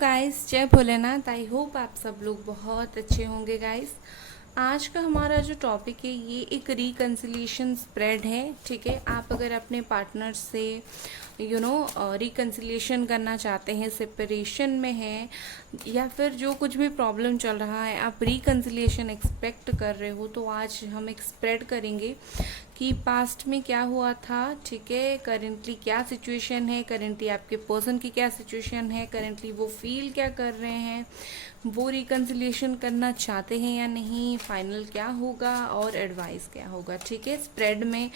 Guys, जय Bholenath. I hope आप सब लोग बहुत अच्छे होंगे गाइस। आज का हमारा जो टॉपिक है ये एक रिकन्सिलिएशन स्प्रेड है। ठीक है, आप अगर अपने पार्टनर से रिकन्सिलिएशन करना चाहते हैं, सेपरेशन में हैं या फिर जो कुछ भी प्रॉब्लम चल रहा है आप रिकन्सिलिएशन एक्सपेक्ट कर रहे हो, तो आज हम एक स्प्रेड करेंगे कि पास्ट में क्या हुआ था। ठीक है, करेंटली क्या सिचुएशन है, करेंटली आपके पर्सन की क्या सिचुएशन है, करेंटली वो फील क्या कर रहे हैं, वो रिकन्सिलिएशन करना चाहते हैं या नहीं, फाइनल क्या होगा और एडवाइस क्या होगा। ठीक है, स्प्रेड में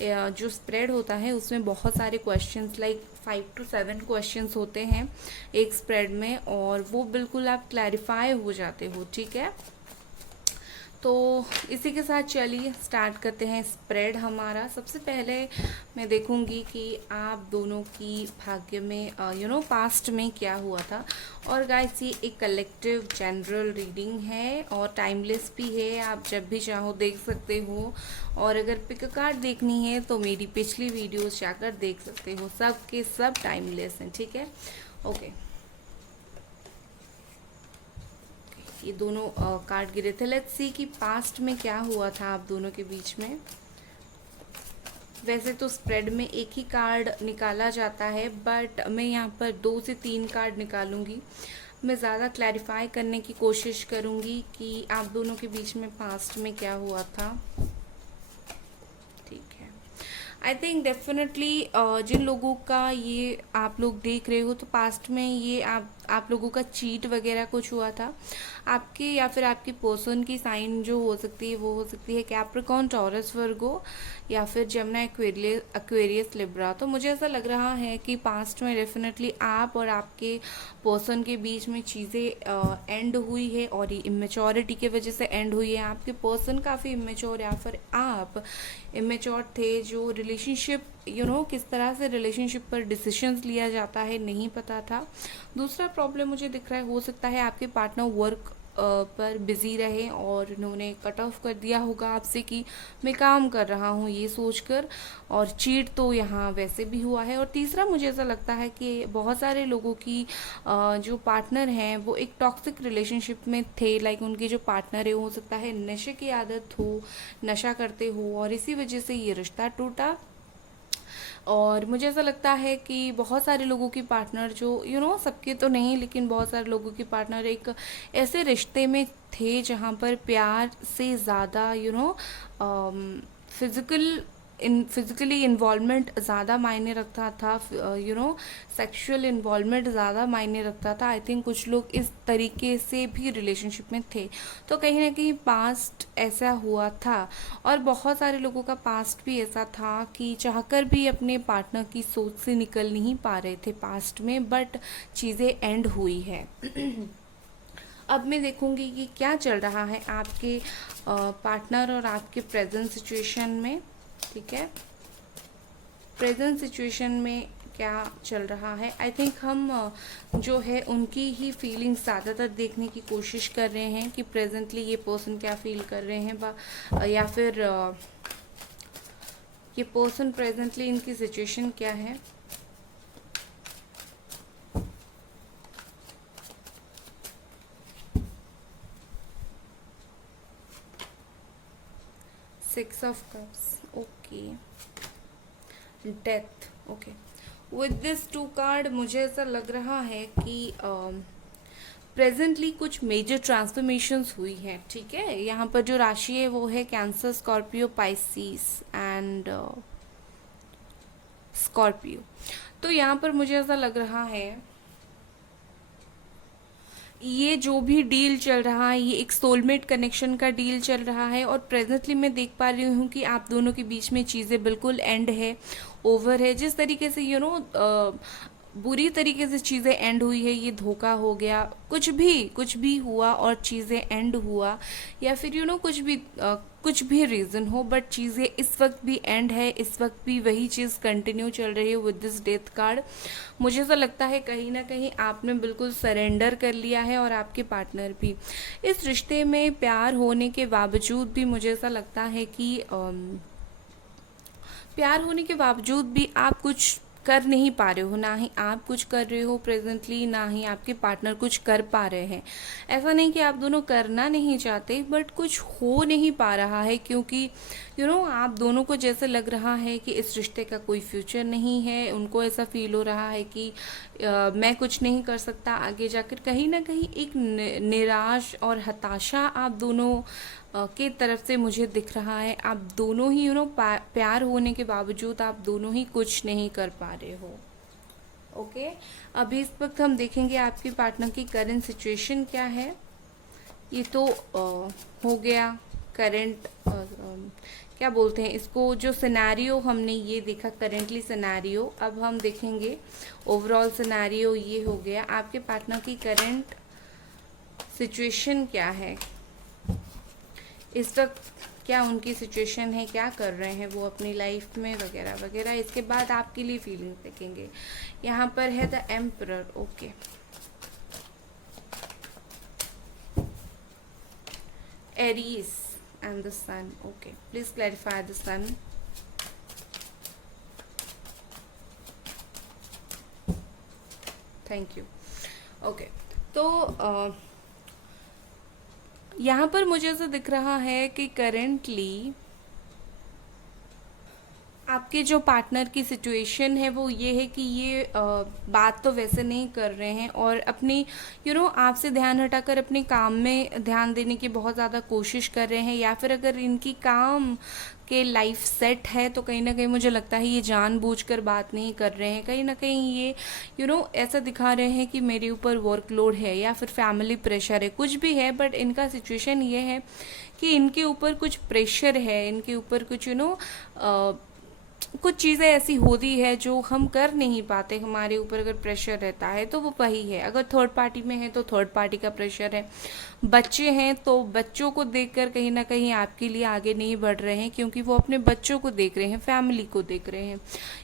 जो स्प्रेड होता है उसमें बहुत सारे क्वेश्चंस लाइक 5 to 7 क्वेश्चंस होते हैं एक स्प्रेड में, और वो बिल्कुल आप क्लैरिफाई हो जाते हो। ठीक है, तो इसी के साथ चलिए स्टार्ट करते हैं स्प्रेड हमारा। सबसे पहले मैं देखूंगी कि आप दोनों की भाग्य में पास्ट में क्या हुआ था। और गाइस, ये एक कलेक्टिव जनरल रीडिंग है और टाइमलेस भी है, आप जब भी चाहो देख सकते हो। और अगर पिक कार्ड देखनी है तो मेरी पिछली वीडियोस जाकर देख सकते हो, सब के सब टाइमलेस हैं। ठीक है, ओके। ये दोनों कार्ड गिरे थे। लेट्स सी कि पास्ट में क्या हुआ था आप दोनों के बीच में। वैसे तो स्प्रेड में एक ही कार्ड निकाला जाता है, बट मैं यहाँ पर 2 से 3 कार्ड निकालूंगी। मैं ज़्यादा क्लैरिफाई करने की कोशिश करूँगी कि आप दोनों के बीच में पास्ट में क्या हुआ था। ठीक है, आई थिंक डेफिनेटली जिन लोगों का ये आप लोग देख रहे हो, तो पास्ट में ये आप लोगों का चीट वगैरह कुछ हुआ था आपके या फिर आपकी पर्सन की साइन जो हो सकती है वो हो सकती है कैप्रिकॉर्न, टॉरस, वर्गो या फिर जमुना, एक्वेरियस, लिब्रा। तो मुझे ऐसा लग रहा है कि पास्ट में डेफिनेटली आप और आपके पर्सन के बीच में चीज़ें एंड हुई है और ये इमेच्योरिटी की वजह से एंड हुई है। आपके पर्सन काफ़ी इमेच्योर या फिर आप इमेच्योर थे। जो रिलेशनशिप किस तरह से रिलेशनशिप पर डिसीजंस लिया जाता है नहीं पता था। दूसरा प्रॉब्लम मुझे दिख रहा है, हो सकता है आपके पार्टनर वर्क पर बिजी रहे और उन्होंने कट ऑफ कर दिया होगा आपसे कि मैं काम कर रहा हूँ ये सोचकर, और चीट तो यहाँ वैसे भी हुआ है। और तीसरा मुझे ऐसा लगता है कि बहुत सारे लोगों की जो पार्टनर हैं वो एक टॉक्सिक रिलेशनशिप में थे। लाइक उनके जो पार्टनर है, हो सकता है नशे की आदत हो, नशा करते हो, और इसी वजह से ये रिश्ता टूटा। और मुझे ऐसा लगता है कि बहुत सारे लोगों की पार्टनर जो सबके तो नहीं, लेकिन बहुत सारे लोगों की पार्टनर एक ऐसे रिश्ते में थे जहाँ पर प्यार से ज़्यादा फिजिकली इन्वॉल्वमेंट ज़्यादा मायने रखता था। सेक्सुअल इन्वॉल्वमेंट ज़्यादा मायने रखता था। आई थिंक कुछ लोग इस तरीके से भी रिलेशनशिप में थे। तो कहीं ना कहीं पास्ट ऐसा हुआ था, और बहुत सारे लोगों का पास्ट भी ऐसा था कि चाहकर भी अपने पार्टनर की सोच से निकल नहीं पा रहे थे पास्ट में, बट चीज़ें एंड हुई है। अब मैं देखूंगी कि क्या चल रहा है आपके पार्टनर और आपके प्रेजेंट सिचुएशन में। ठीक है, प्रेजेंट सिचुएशन में क्या चल रहा है। आई थिंक हम जो है उनकी ही फीलिंग्स ज़्यादातर देखने की कोशिश कर रहे हैं कि प्रेजेंटली ये पर्सन क्या फील कर रहे हैं, या फिर ये पर्सन प्रेजेंटली इनकी सिचुएशन क्या है। Six of cups, okay, death, okay. With this 2 card मुझे ऐसा लग रहा है कि प्रेजेंटली कुछ मेजर ट्रांसफॉर्मेशंस हुई हैं। ठीक है, यहाँ पर जो राशि है वो है cancer, Scorpio, Pisces and Scorpio. तो यहाँ पर मुझे ऐसा लग रहा है ये जो भी डील चल रहा है ये एक सोलमेट कनेक्शन का डील चल रहा है। और प्रेजेंटली मैं देख पा रही हूँ कि आप दोनों के बीच में चीज़ें बिल्कुल एंड है, ओवर है। जिस तरीके से बुरी तरीके से चीज़ें एंड हुई है, ये धोखा हो गया, कुछ भी हुआ और चीज़ें एंड हुआ, या फिर कुछ भी रीज़न हो, बट चीज़ें इस वक्त भी एंड है, इस वक्त भी वही चीज़ कंटिन्यू चल रही है विद दिस डेथ कार्ड। मुझे ऐसा लगता है कहीं ना कहीं आपने बिल्कुल सरेंडर कर लिया है, और आपके पार्टनर भी। इस रिश्ते में प्यार होने के बावजूद भी मुझे ऐसा लगता है कि प्यार होने के बावजूद भी आप कुछ कर नहीं पा रहे हो, ना ही आप कुछ कर रहे हो प्रेजेंटली, ना ही आपके पार्टनर कुछ कर पा रहे हैं। ऐसा नहीं कि आप दोनों करना नहीं चाहते, बट कुछ हो नहीं पा रहा है, क्योंकि आप दोनों को जैसे लग रहा है कि इस रिश्ते का कोई फ्यूचर नहीं है। उनको ऐसा फील हो रहा है कि मैं कुछ नहीं कर सकता आगे जाकर। कहीं ना कहीं एक निराश और हताशा आप दोनों के तरफ से मुझे दिख रहा है। आप दोनों ही प्यार होने के बावजूद आप दोनों ही कुछ नहीं कर पा रहे हो। ओके, अभी इस वक्त हम देखेंगे आपके पार्टनर की करंट सिचुएशन क्या है। ये तो हो गया करंट, क्या बोलते हैं इसको, जो सिनेरियो हमने ये देखा करेंटली सिनेरियो। अब हम देखेंगे ओवरऑल सिनेरियो। ये हो गया आपके पार्टनर की करंट सिचुएशन क्या है इस वक्त, क्या उनकी सिचुएशन है, क्या कर रहे हैं वो अपनी लाइफ में वगैरह वगैरह। इसके बाद आपके लिए फीलिंग्स देखेंगे। यहाँ पर है the emperor. Okay, Aries and the sun. Okay, please clarify the sun. Thank you. Okay, तो यहाँ पर मुझे ऐसा दिख रहा है कि करेंटली आपके जो पार्टनर की सिचुएशन है वो ये है कि ये बात तो वैसे नहीं कर रहे हैं और अपनी आपसे ध्यान हटाकर अपने काम में ध्यान देने की बहुत ज़्यादा कोशिश कर रहे हैं। या फिर अगर इनकी काम के लाइफ सेट है तो कहीं ना कहीं मुझे लगता है ये जानबूझकर बात नहीं कर रहे हैं। कहीं ना कहीं ये ऐसा दिखा रहे हैं कि मेरे ऊपर वर्कलोड है या फिर फैमिली प्रेशर है, कुछ भी है। बट इनका सिचुएशन ये है कि इनके ऊपर कुछ प्रेशर है, इनके ऊपर कुछ कुछ चीज़ें ऐसी होती है जो हम कर नहीं पाते। हमारे ऊपर अगर प्रेशर रहता है तो वो वही है। अगर थर्ड पार्टी में है तो थर्ड पार्टी का प्रेशर है। बच्चे हैं तो बच्चों को देखकर कहीं ना कहीं आपके लिए आगे नहीं बढ़ रहे हैं, क्योंकि वो अपने बच्चों को देख रहे हैं, फैमिली को देख रहे हैं।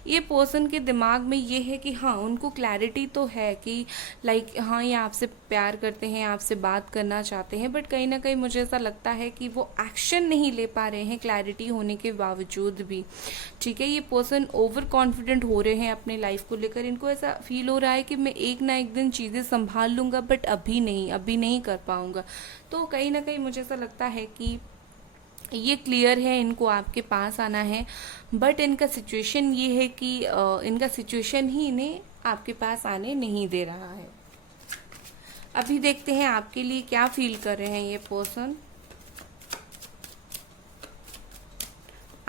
ये पर्सन के दिमाग में ये है कि हाँ, उनको क्लैरिटी तो है कि लाइक हाँ, ये आपसे प्यार करते हैं, आपसे बात करना चाहते हैं। बट कहीं ना कहीं मुझे ऐसा लगता है कि वो एक्शन नहीं ले पा रहे हैं क्लैरिटी होने के बावजूद भी। ठीक है, ये पर्सन ओवर कॉन्फिडेंट हो रहे हैं अपने लाइफ को लेकर। इनको ऐसा फील हो रहा है कि मैं एक ना एक दिन चीज़ें संभाल लूँगा, बट अभी नहीं कर पाऊँगा। तो कहीं ना कहीं मुझे ऐसा लगता है कि ये क्लियर है, इनको आपके पास आना है। बट इनका सिचुएशन ये है कि इनका सिचुएशन ही इन्हें आपके पास आने नहीं दे रहा है। अभी देखते हैं आपके लिए क्या फील कर रहे हैं ये पर्सन।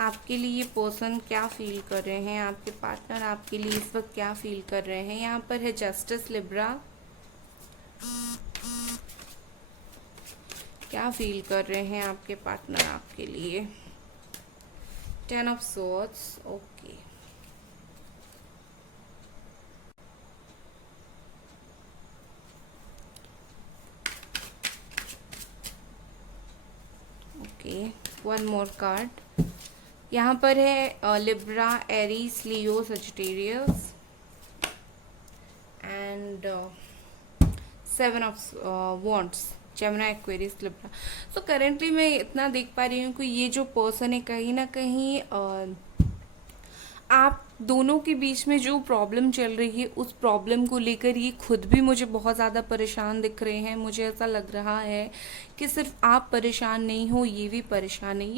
आपके लिए ये पर्सन क्या फील कर रहे हैं, आपके पार्टनर आपके लिए इस वक्त क्या फील कर रहे हैं। यहाँ पर है जस्टिस, लिब्रा। क्या फील कर रहे हैं आपके पार्टनर आपके लिए। 10 of swords. Okay, okay, one more card. यहाँ पर है Libra, Aries, Leo, Sagittarius and 7 of wands, Gemini, Aquarius, Libra. So currently मैं इतना देख पा रही हूँ कि ये जो पर्सन है कहीं ना कहीं आप दोनों के बीच में जो प्रॉब्लम चल रही है उस प्रॉब्लम को लेकर ये खुद भी मुझे बहुत ज़्यादा परेशान दिख रहे हैं। मुझे ऐसा लग रहा है कि सिर्फ आप परेशान नहीं हो, ये भी परेशान है।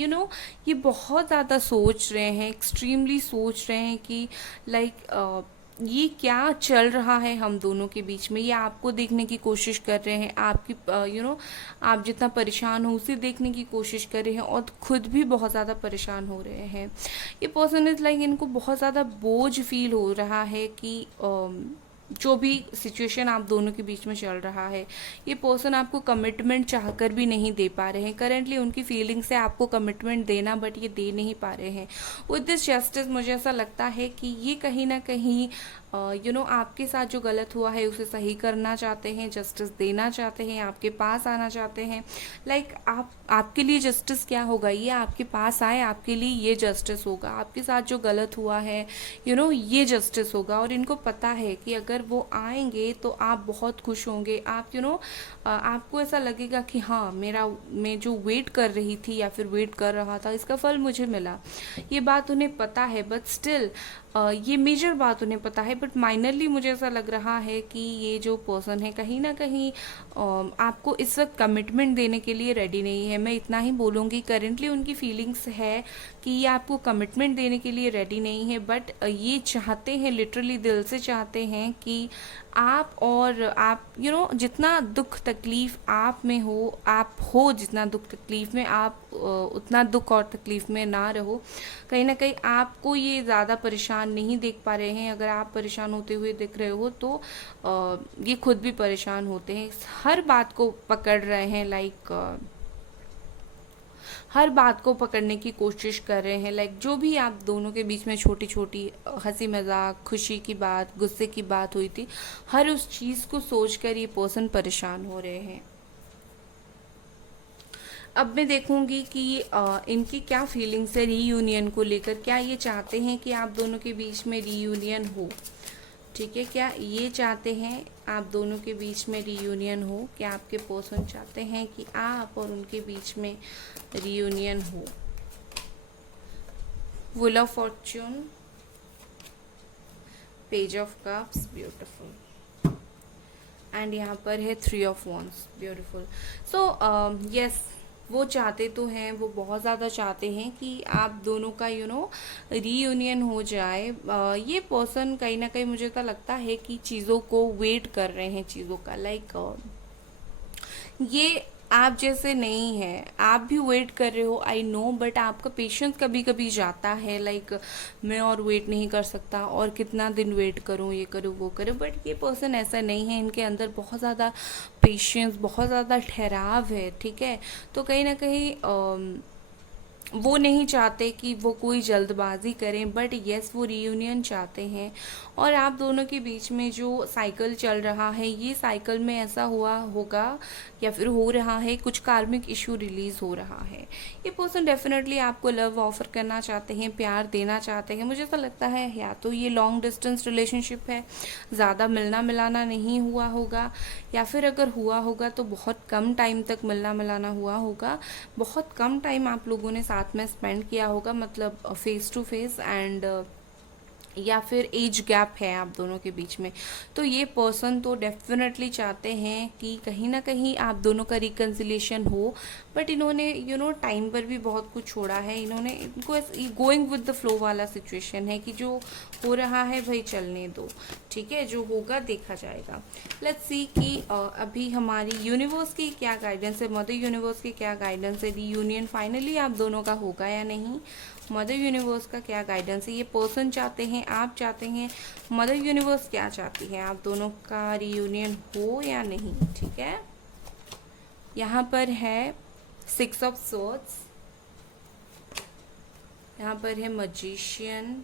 ये बहुत ज़्यादा सोच रहे हैं, एक्सट्रीमली सोच रहे हैं कि लाइक ये क्या चल रहा है हम दोनों के बीच में। ये आपको देखने की कोशिश कर रहे हैं, आपकी आप जितना परेशान हो उसे देखने की कोशिश कर रहे हैं और खुद भी बहुत ज़्यादा परेशान हो रहे हैं। ये पर्सन इज लाइक इनको बहुत ज़्यादा बोझ फील हो रहा है कि जो भी सिचुएशन आप दोनों के बीच में चल रहा है, ये पर्सन आपको कमिटमेंट चाहकर भी नहीं दे पा रहे हैं। करेंटली उनकी फीलिंग्स है आपको कमिटमेंट देना, बट ये दे नहीं पा रहे हैं। विद दिस जस्टिस मुझे ऐसा लगता है कि ये कहीं ना कहीं आपके साथ जो गलत हुआ है उसे सही करना चाहते हैं, जस्टिस देना चाहते हैं, आपके पास आना चाहते हैं। लाइक आपके लिए जस्टिस क्या होगा, ये आपके पास आए, आपके लिए ये जस्टिस होगा। आपके साथ जो गलत हुआ है ये जस्टिस होगा। और इनको पता है कि अगर अगर वो आएंगे तो आप बहुत खुश होंगे, आप आपको ऐसा लगेगा कि हाँ, मैं जो वेट कर रही थी या फिर वेट कर रहा था, इसका फल मुझे मिला। ये बात उन्हें पता है, बट स्टिल ये मेजर बात उन्हें पता है, बट माइनरली मुझे ऐसा लग रहा है कि ये जो पर्सन है कहीं ना कहीं आपको इस वक्त कमिटमेंट देने के लिए रेडी नहीं है। मैं इतना ही बोलूँगी, करेंटली उनकी फीलिंग्स है कि ये आपको कमिटमेंट देने के लिए रेडी नहीं है, बट ये चाहते हैं, लिटरली दिल से चाहते हैं कि आप जितना दुख तकलीफ़ आप में हो, आप हो जितना दुख तकलीफ़ में, आप उतना दुख और तकलीफ़ में ना रहो। कहीं ना कहीं आपको ये ज़्यादा परेशान नहीं देख पा रहे हैं। अगर आप परेशान होते हुए दिख रहे हो तो ये खुद भी परेशान होते हैं, हर बात को पकड़ रहे हैं, हर बात को पकड़ने की कोशिश कर रहे हैं। जो भी आप दोनों के बीच में छोटी छोटी हंसी मजाक, खुशी की बात, गुस्से की बात हुई थी, हर उस चीज़ को सोचकर ये पर्सन परेशान हो रहे हैं। अब मैं देखूंगी कि इनकी क्या फीलिंग्स है रीयूनियन को लेकर। क्या ये चाहते हैं कि आप दोनों के बीच में रीयूनियन हो? ठीक है, क्या ये चाहते हैं आप दोनों के बीच में रीयूनियन हो? क्या आपके पर्सन चाहते हैं कि आप और उनके बीच में रीयूनियन हो? Wheel of Fortune, page of cups, beautiful, and यहाँ पर है 3 of wands, beautiful. So yes, वो चाहते तो हैं, वो बहुत ज़्यादा चाहते हैं कि आप दोनों का रीयूनियन हो जाए। ये पर्सन कहीं ना कहीं मुझे तो लगता है कि चीज़ों को वेट कर रहे हैं, चीज़ों का ये आप जैसे नहीं है, आप भी वेट कर रहे हो, आई नो, बट आपका पेशेंस कभी कभी जाता है। मैं और वेट नहीं कर सकता, और कितना दिन वेट करूं, ये करूं वो करूं, बट ये पर्सन ऐसा नहीं है। इनके अंदर बहुत ज़्यादा पेशेंस, बहुत ज़्यादा ठहराव है, ठीक है। तो कहीं ना कहीं वो नहीं चाहते कि वो कोई जल्दबाजी करें, बट यस, वो रीयूनियन चाहते हैं। और आप दोनों के बीच में जो साइकिल चल रहा है, ये साइकिल में ऐसा हुआ होगा या फिर हो रहा है, कुछ कार्मिक इशू रिलीज हो रहा है। ये पर्सन डेफिनेटली आपको लव ऑफर करना चाहते हैं, प्यार देना चाहते हैं। मुझे तो लगता है या तो ये लॉन्ग डिस्टेंस रिलेशनशिप है, ज़्यादा मिलना मिलाना नहीं हुआ होगा, या फिर अगर हुआ होगा तो बहुत कम टाइम तक मिलना मिलाना हुआ होगा, बहुत कम टाइम आप लोगों ने साथ में स्पेंड किया होगा, मतलब फेस टू फेस, एंड या फिर एज गैप है आप दोनों के बीच में। तो ये पर्सन तो डेफिनेटली चाहते हैं कि कहीं ना कहीं आप दोनों का रिकन्सिलिएशन हो, बट इन्होंने टाइम पर भी बहुत कुछ छोड़ा है। इनको गोइंग विद द फ्लो वाला सिचुएशन है कि जो हो रहा है भाई चलने दो, ठीक है, जो होगा देखा जाएगा। लेट्स सी कि अभी हमारी यूनिवर्स की क्या गाइडेंस है, मदर यूनिवर्स की क्या गाइडेंस है, रीयूनियन फाइनली आप दोनों का होगा या नहीं, मदर यूनिवर्स का क्या गाइडेंस है। ये पर्सन चाहते हैं, आप चाहते हैं, मदर यूनिवर्स क्या चाहती है, आप दोनों का रीयूनियन हो या नहीं, ठीक है। यहाँ पर है 6 ऑफ स्वॉर्ड्स, यहाँ पर है मैजिशियन,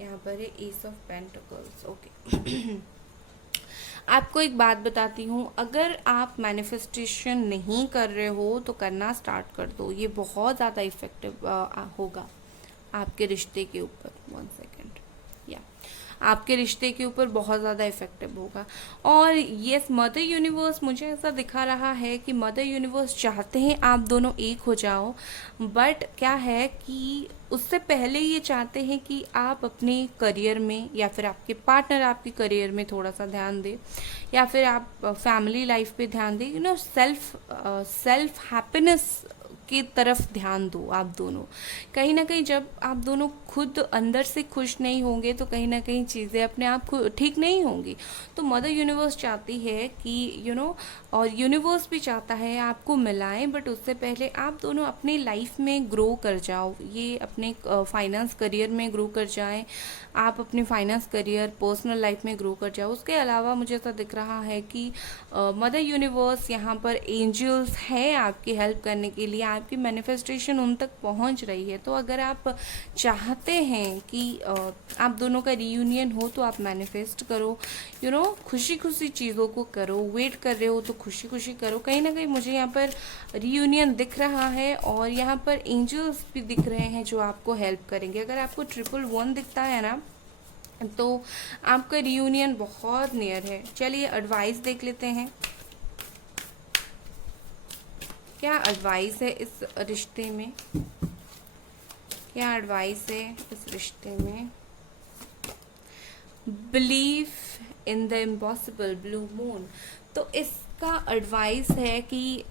यहाँ पर है एस ऑफ पेंटिकल्स। ओके आपको एक बात बताती हूँ, अगर आप मैनिफेस्टेशन नहीं कर रहे हो तो करना स्टार्ट कर दो, ये बहुत ज़्यादा इफेक्टिव होगा आपके रिश्ते के ऊपर। 1 सेकेंड, या आपके रिश्ते के ऊपर बहुत ज़्यादा इफेक्टिव होगा। और यस, मदर यूनिवर्स मुझे ऐसा दिखा रहा है कि मदर यूनिवर्स चाहते हैं आप दोनों एक हो जाओ, बट क्या है कि उससे पहले ये चाहते हैं कि आप अपने करियर में, या फिर आपके पार्टनर आपके करियर में थोड़ा सा ध्यान दे, या फिर आप फैमिली लाइफ पे ध्यान दें, सेल्फ हैप्पीनेस की तरफ ध्यान दो आप दोनों। कहीं ना कहीं जब आप दोनों खुद अंदर से खुश नहीं होंगे तो कहीं ना कहीं चीज़ें अपने आप ठीक नहीं होंगी। तो मदर यूनिवर्स चाहती है कि और यूनिवर्स भी चाहता है आपको मिलाएं, बट उससे पहले आप दोनों अपनी लाइफ में ग्रो कर जाओ, ये अपने फाइनेंस करियर में ग्रो कर जाएं, आप अपनी फाइनेंस करियर पर्सनल लाइफ में ग्रो कर जाओ। उसके अलावा मुझे ऐसा दिख रहा है कि मदर यूनिवर्स यहाँ पर एंजल्स है आपकी हेल्प करने के लिए, आपकी मैनिफेस्टेशन उन तक पहुँच रही है। तो अगर आप चाहते हैं कि आप दोनों का रीयूनियन हो तो आप मैनिफेस्ट करो, खुशी खुशी चीज़ों को करो, वेट कर रहे हो तो खुशी खुशी करो। कहीं ना कहीं मुझे यहाँ पर रीयूनियन दिख रहा है, और यहाँ पर एंजल्स भी दिख रहे हैं जो आपको हेल्प करेंगे। अगर आपको 111 दिखता है ना, तो आपका रियूनियन बहुत नियर है। चलिए एडवाइस देख लेते हैं, क्या एडवाइस है इस रिश्ते में, क्या एडवाइस है इस रिश्ते में। Believe in the impossible, blue moon. तो इसका एडवाइस है कि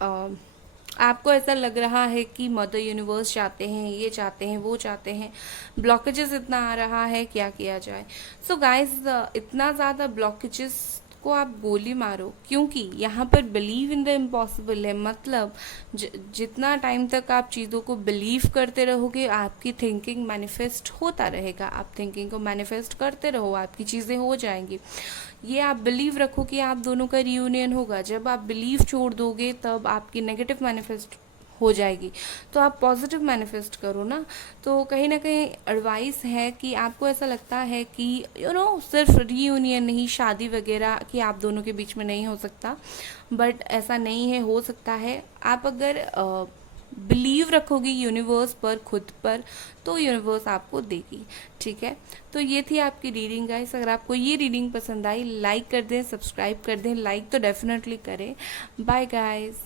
आपको ऐसा लग रहा है कि मदर यूनिवर्स चाहते हैं, ये चाहते हैं, वो चाहते हैं, ब्लॉकेजेस इतना आ रहा है, क्या किया जाए। सो गाइस, इतना ज़्यादा ब्लॉकेजेस को आप गोली मारो, क्योंकि यहाँ पर बिलीव इन द इम्पॉसिबल है। मतलब जितना टाइम तक आप चीज़ों को बिलीव करते रहोगे, आपकी थिंकिंग मैनिफेस्ट होता रहेगा। आप थिंकिंग को मैनिफेस्ट करते रहो, आपकी चीज़ें हो जाएंगी। ये आप बिलीव रखो कि आप दोनों का रियूनियन होगा। जब आप बिलीव छोड़ दोगे तब आपकी नेगेटिव मैनिफेस्ट हो जाएगी। तो आप पॉजिटिव मैनिफेस्ट करो ना। तो कहीं ना कहीं एडवाइस है कि आपको ऐसा लगता है कि सिर्फ रीयूनियन नहीं, शादी वगैरह कि आप दोनों के बीच में नहीं हो सकता, बट ऐसा नहीं है, हो सकता है। आप अगर बिलीव रखोगी यूनिवर्स पर, खुद पर, तो यूनिवर्स आपको देगी। ठीक है, तो ये थी आपकी रीडिंग गाइस। अगर आपको ये रीडिंग पसंद आई, लाइक कर दें, सब्सक्राइब कर दें। लाइक तो डेफिनेटली करें। Bye guys.